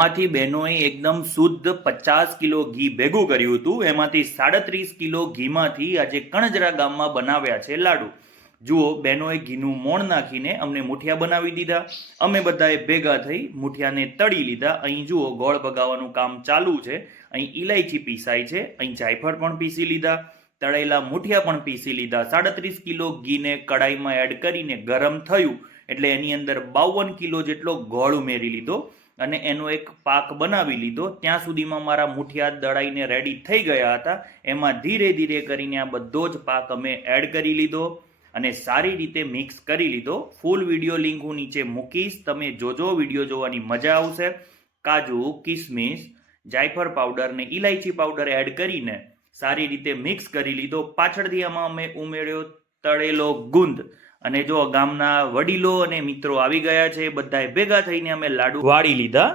માંથી બહેનોએ એકદમ શુદ્ધ 50 કિલો ઘી ભેગું કર્યું હતું. એમાંથી 37 કિલો ઘીમાંથી આજે કણજરા ગામમાં બનાવ્યા છે લાડુ. જુઓ, બહેનોએ ઘીનું મોણ નાખીને અમને મુઠિયા બનાવી દીધા. અમે બધાએ ભેગા થઈ મુઠિયાને તળી લીધા. અહીં જુઓ, ગોળ ભગાવવાનું કામ ચાલુ છે. અહીં ઇલાયચી પીસાય છે. અહીં જાયફળ પણ પીસી લીધા. તળેલા મુઠિયા પણ પીસી લીધા. 37 કિલો ઘીને કડાઈમાં એડ કરીને ગરમ થયું એટલે એની અંદર 52 કિલો જેટલો ગોળ ઉમેરી લીધો અને એનો એક પાક બનાવી લીધો. ત્યાં સુધીમાં મારા મુઠિયા દળાઈને રેડી થઈ ગયા હતા. એમાં ધીરે ધીરે કરીને આ બધો જ પાક અમે એડ કરી લીધો અને સારી રીતે મિક્સ કરી લીધો. ફૂલ વિડીયો લિંક હું નીચે મૂકીશ, તમે જોજો, વિડીયો જોવાની મજા આવશે. કાજુ, કિસમિસ, જાયફળ પાવડર ને ઇલાયચી પાવડર એડ કરીને સારી રીતે મિક્સ કરી લીધો. પાછળથી આમાં અમે ઉમેર્યો તળેલો ગુંદ. અને જો ગામના વડીલો અને મિત્રો આવી ગયા છે, બધાએ ભેગા થઈને અમે લાડુ વાળી લીધા.